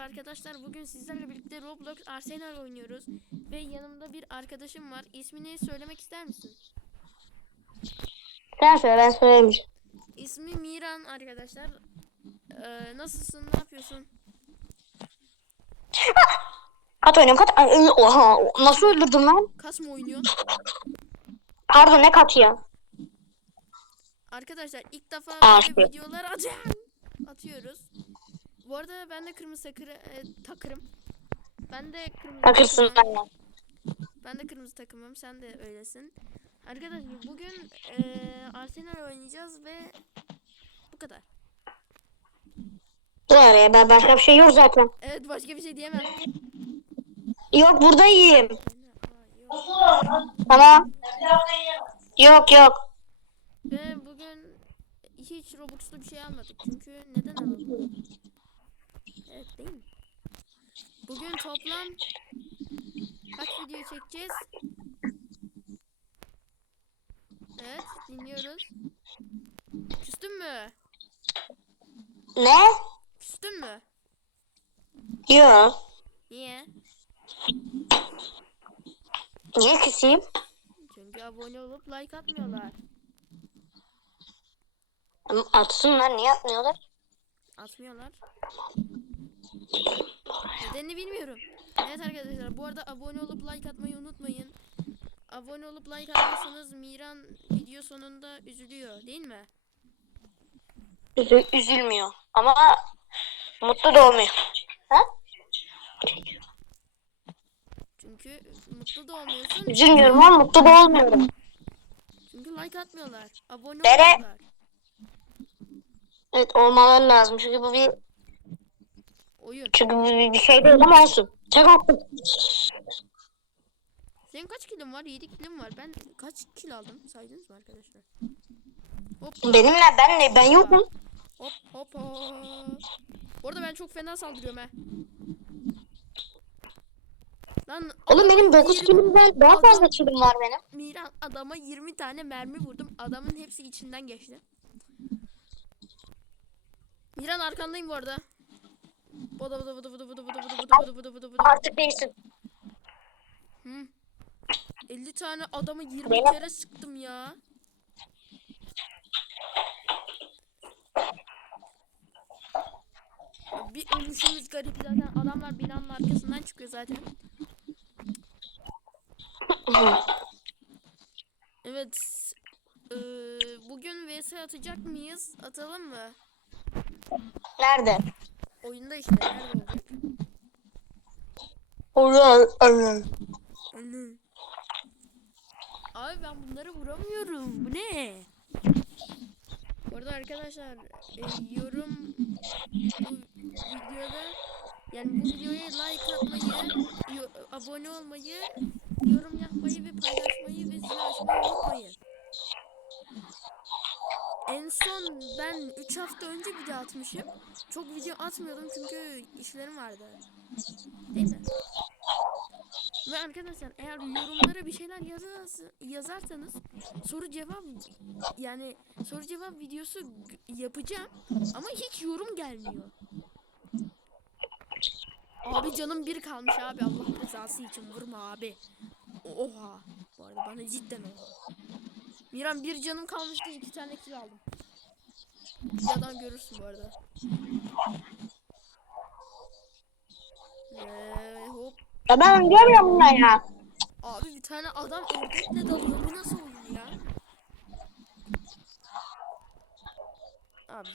Merhaba arkadaşlar. Bugün sizlerle birlikte Roblox Arsenal oynuyoruz. Ve yanımda bir arkadaşım var. İsmini söylemek ister misin? Sen söyle ben söylemeyeceğim. İsmi Miran arkadaşlar. Ee, nasılsın? Ne yapıyorsun? Kat oynuyorum kat. Ay, ay, Oha nasıl öldürdün lan? Kas mı oynuyor? Pardon ne katı ya? Arkadaşlar ilk defa Aa, böyle işte. videolar atıyoruz. Bu arada ben de kırmızı takırı, e, takırım. Ben de kırmızı Takırsın takımım. aynen. Ben de kırmızı takımım. Sen de öylesin. Arkadaşlar bugün eee Arsenal oynayacağız ve bu kadar. Dur oraya ben başka bir şey yok zaten. Evet başka bir şey diyemem. Yok buradayım. Aa, yok. Tamam. Yok yok. Ve bugün hiç Robux'lu bir şey almadık. Çünkü neden alalım? Evet değil mi? Bugün toplam kaç video çekeceğiz? Evet dinliyoruz. Küstün mü? Ne? Küstün mü? Yok. Niye? Niye kısayım? Çünkü abone olup like atmıyorlar. Atsınlar niye atmıyorlar? Atmıyorlar. Nedenini bilmiyorum. Evet arkadaşlar bu arada abone olup like atmayı unutmayın. Abone olup like atarsanız Miran video sonunda üzülüyor değil mi? Üzü- üzülmüyor. Ama mutlu da olmuyor. Ha? Çünkü mutlu da olmuyorsun. Üzülmüyorum ama mutlu da olmuyorum. Çünkü like atmıyorlar. Abone Dere. olmuyorlar. Evet olmaları lazım çünkü bu bir Oyun. çünkü bu bir, bir şey değil ama olsun. Attım. Senin kaç kilon var? 7 kilon var. Ben kaç kil aldım? Saydınız mı arkadaşlar? Hop Benimle ben ne? Ben yokum. hop hop hop. Bu arada ben çok fena saldırıyorum ha. Lan Oğlum benim 9 yirmi- kilimden daha fazla kilim var benim. Miran adama 20 tane mermi vurdum. Adamın hepsi içinden geçti. Miran arkandayım bu arada. Boda boda boda boda boda boda boda boda boda boda boda. Artık değilsin. Hı. 50 tane adamı 20 Benim- kere sıktım ya. Bir ölüşümüz garip zaten. Adamlar binanın arkasından çıkıyor zaten. Evet. Eee, bugün vs atacak mıyız? Atalım mı? Nerede? Oyunda işte. Nerede olacak? Anne. Abi ben bunları vuramıyorum. Bu ne? Bu arada arkadaşlar e, yorum bu videoda yani bu videoya like atmayı, yo- abone olmayı, yorum yapmayı ve paylaşmayı ve zil açmayı unutmayın. En son ben 3 hafta önce video atmışım. Çok video atmıyordum çünkü işlerim vardı. Mi? Ve arkadaşlar eğer yorumlara bir şeyler yazarsa, yazarsanız soru cevap yani soru cevap videosu yapacağım ama hiç yorum gelmiyor. Abi canım bir kalmış abi Allah rızası için vurma abi. Oha. Bu arada bana cidden oha. Miran bir canım kalmıştı iki tane kill aldım. Yadan görürsün bu arada. Ve hop Ya ben görmüyorum bunları ya. Abi bir tane adam ördekle dalıyor. Bu nasıl oyun ya? Abi.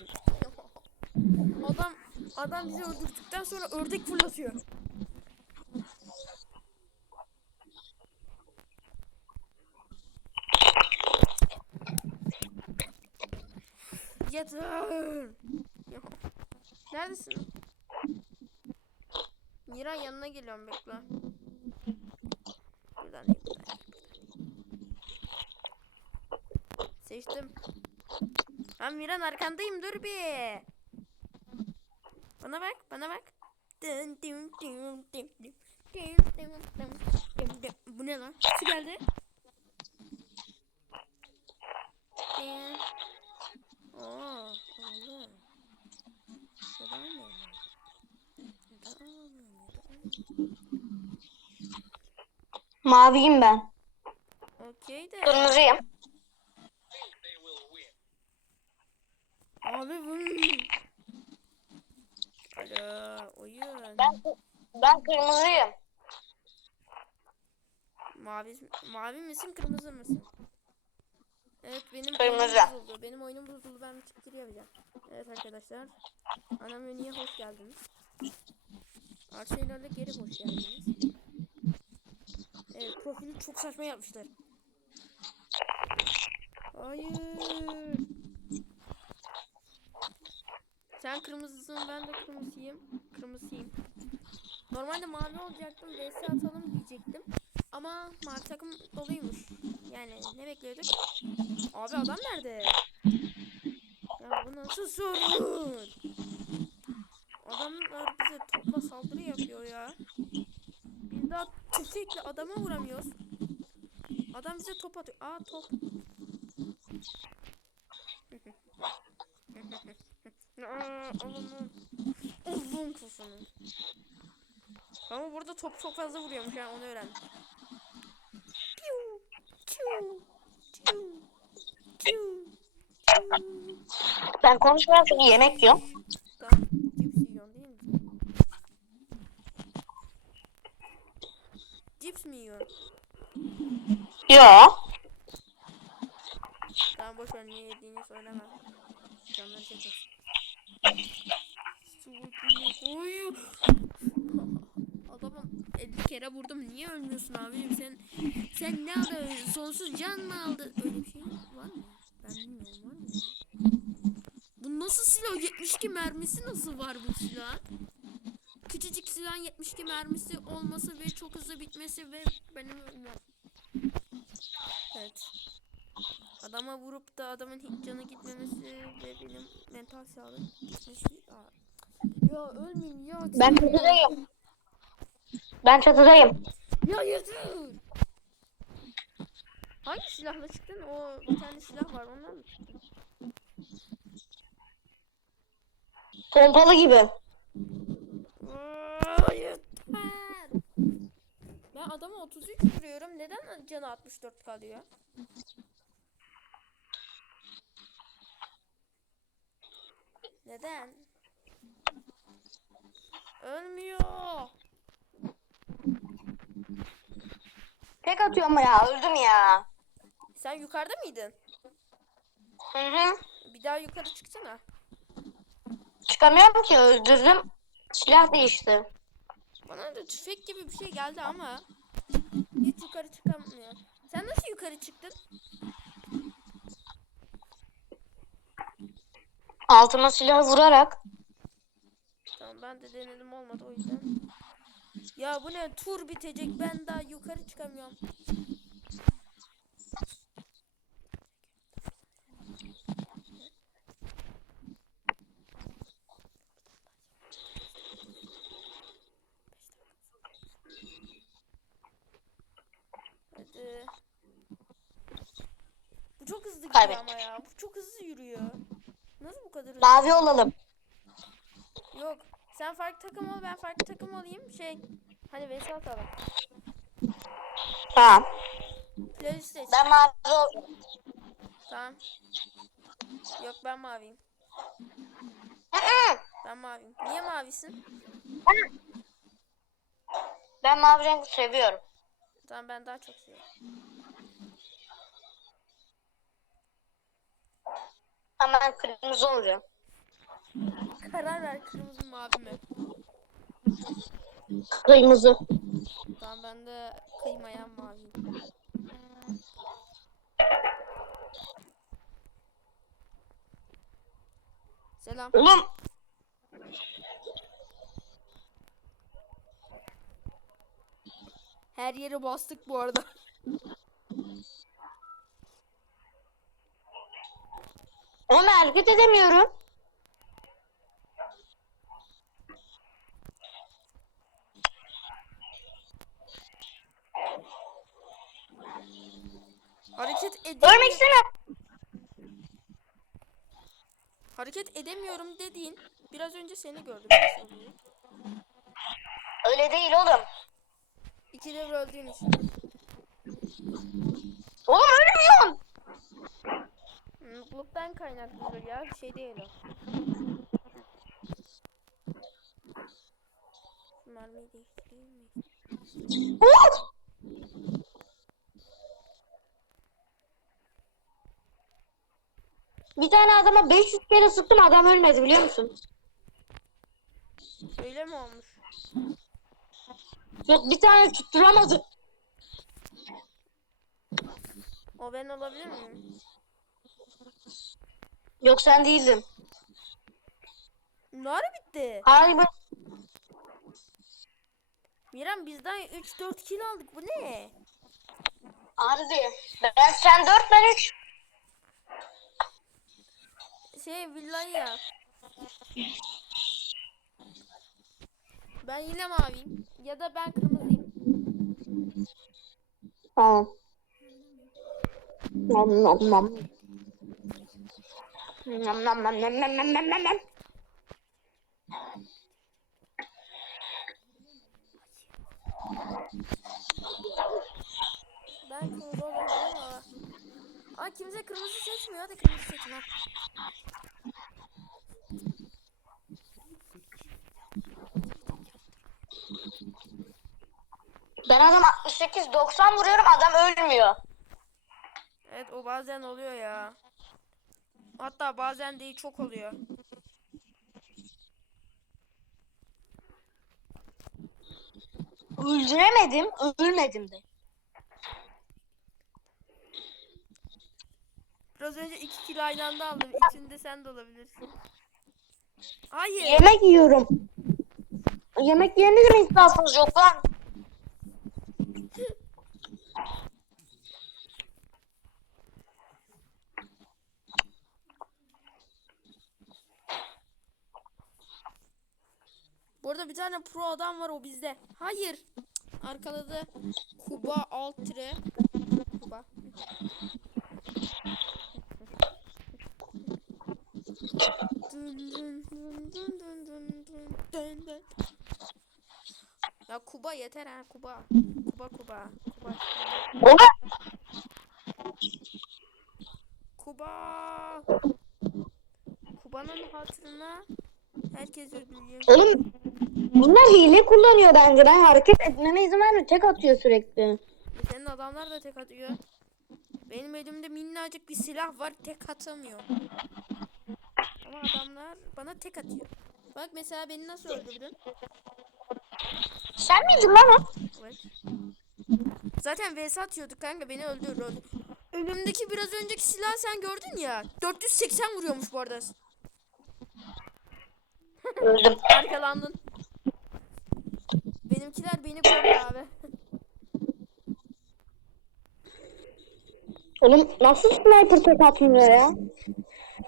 Adam adam bizi öldürdükten sonra ördek fırlatıyor. getir. Neredesin? Mira yanına geliyorum bekle. Buradan Seçtim. Ha Miran arkandayım dur bir. Bana bak bana bak. Bu ne lan? Su geldi. Maviyim ben. Okey de. Kırmızıyım. Abi bu. Alo oyun. Ben ben kırmızıyım. Mavi, mavi misin kırmızı mısın? Evet benim Kırmızı. oyunum bozuldu. Benim oyunum bozuldu. Ben bir çıktır yapacağım. Evet arkadaşlar. Ana menüye hoş geldiniz. Arsenal'e geri hoş geldiniz. Evet profili çok saçma yapmışlar. Hayır. Sen kırmızısın ben de kırmızıyım. Kırmızıyım. Normalde mavi olacaktım. VS atalım diyecektim. Ama mavi takım doluymuş. Yani ne bekliyorduk? Abi adam nerede? Ya bu nasıl sorun? Adamlar bize topla saldırı yapıyor ya. Biz daha tüfekle adama vuramıyoruz. Adam bize top atıyor. Aa top. Aa, Allah'ım. Uzun kafasını. Ama burada top çok fazla vuruyormuş yani onu öğrendim. Piu, piu, piu. Ben konuşmuyorum çünkü yemek yiyorum. Tamam, cips yiyorsun değil mi? Cips mi yiyorsun? Yo. Tamam boş ver niye yediğini söyleme. Canları çekmesin. Oy. Adamım 50 kere vurdum. Niye ölmüyorsun abim? Sen sen ne aldın? Sonsuz can mı aldın? Öyle bir şey var mı? Ben bilmiyorum var mı? Bu nasıl silah? 72 mermisi nasıl var bu silah? Silahın 72 mermisi olması ve çok hızlı bitmesi ve benim Evet. Adama vurup da adamın hiç canı gitmemesi ve benim mental sağlığım gitmesi. Aa. Ya ölmeyeyim ya. Ben çatıdayım. Ben çatıdayım. Ya yeter. Hangi silahla çıktın? O bir tane silah var ondan mı çıktın? Pompalı gibi. Ben adama 33 vuruyorum. Neden canı 64 kalıyor? Neden? Ölmüyor. Tek atıyorum ya öldüm ya. Sen yukarıda mıydın? Hı hı. Bir daha yukarı çıksana. Çıkamıyorum ki öldürdüm. Silah değişti. Bana da tüfek gibi bir şey geldi ama hiç yukarı çıkamıyor. Sen nasıl yukarı çıktın? Altıma silah vurarak. Tamam ben de denedim olmadı o yüzden. Ya bu ne tur bitecek ben daha yukarı çıkamıyorum. Hadi. Bu çok hızlı gidiyor Kaybettik. ya. Bu çok hızlı yürüyor. Nasıl bu kadar hızlı? Mavi olalım. Yok. Sen farklı takım ol, ben farklı takım olayım. Şey, hani Veysel atalım. Tamam. Playlist seç. Ben mavi olayım. Tamam. Yok ben maviyim. Ben maviyim. Niye mavisin? Ben mavi rengi seviyorum. Tamam ben daha çok seviyorum. Ama ben kırmızı olacağım. Karar ver kırmızı mavi mi? Kırmızı. Tamam ben de kıymayan maviyim. Selam. Oğlum. Her yere bastık bu arada. Oğlum hareket edemiyorum. Hareket Ölmek edemiyorum. istemem. Hareket edemiyorum dediğin biraz önce seni gördüm. Nasıl oluyor? Öyle değil oğlum. İkide bir öldüğün için. Oğlum ölmüyorsun. Mutluluktan kaynaklıdır ya. Bir şey değil o. Mermiyi değiştireyim mi? Bir tane adama 500 kere sıktım adam ölmedi biliyor musun? Öyle mi olmuş? Yok bir tane tutturamadı. O ben olabilir miyim? Yok sen değildin. Nar bitti. Harbi. Miran bizden 3-4 kill aldık. Bu ne? Harbi. Ben sen 4 ben 3. Şey villayı yap. Ben yine maviyim. Ya da ben kırmızıyım. Tamam. Nam nam nam. Nam nam nam nam nam nam nam nam. Ben kumda oldum ama. Aa kimse kırmızı seçmiyor. Hadi kırmızı seçin ha. Ben adam 68-90 vuruyorum adam ölmüyor. Evet o bazen oluyor ya. Hatta bazen değil çok oluyor. Öldüremedim, ölmedim de. Biraz önce iki kill aynı anda aldım. İçinde sen de olabilirsin. Hayır. Yemek yiyorum. Yemek yerine de mi yok lan? Bu arada bir tane pro adam var o bizde. Hayır. Arkaladı. Kuba alt tire. Kuba. Ya Kuba yeter ha Kuba. Kuba Kuba. Kuba. Kuba. Kuba'nın hatırına herkes ödül Oğlum bunlar hile kullanıyor bence. Ben hareket etmeme izin vermiyor. Tek atıyor sürekli. Senin adamlar da tek atıyor. Benim elimde minnacık bir silah var tek atamıyor. Ama adamlar bana tek atıyor. Bak mesela beni nasıl öldürdün? Sen miydin lan o? Evet. Zaten vs atıyorduk kanka beni öldür öldür. Önümdeki biraz önceki silah sen gördün ya. 480 vuruyormuş bu arada. Öldüm. Arkalandın. Benimkiler beni koruyor abi. Oğlum nasıl sniper tek atmıyor ya?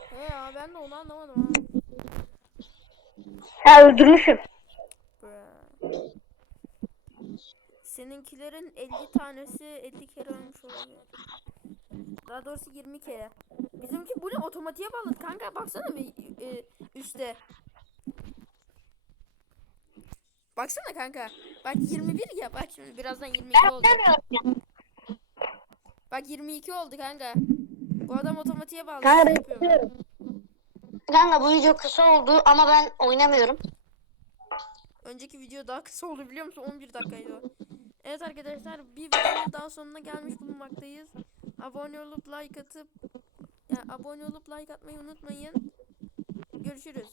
He ya ben de onu anlamadım ha. Ha öldürmüşüm. Seninkilerin 50 tanesi 50 kere ölmüş olabilir. Daha doğrusu 20 kere. Bizimki bu ne otomatiğe bağlı kanka baksana bir e, üstte. Baksana kanka. Bak 21 ya bak şimdi birazdan 22 oldu. Bak 22 oldu kanka. Bu adam otomatiğe bağlı. Kanka ben yapıyor. istiyorum. Kanka bu video kısa oldu ama ben oynamıyorum. Önceki video daha kısa oldu biliyor musun? 11 dakikaydı o. Evet arkadaşlar bir videonun daha sonuna gelmiş bulunmaktayız. Abone olup like atıp yani abone olup like atmayı unutmayın. Görüşürüz.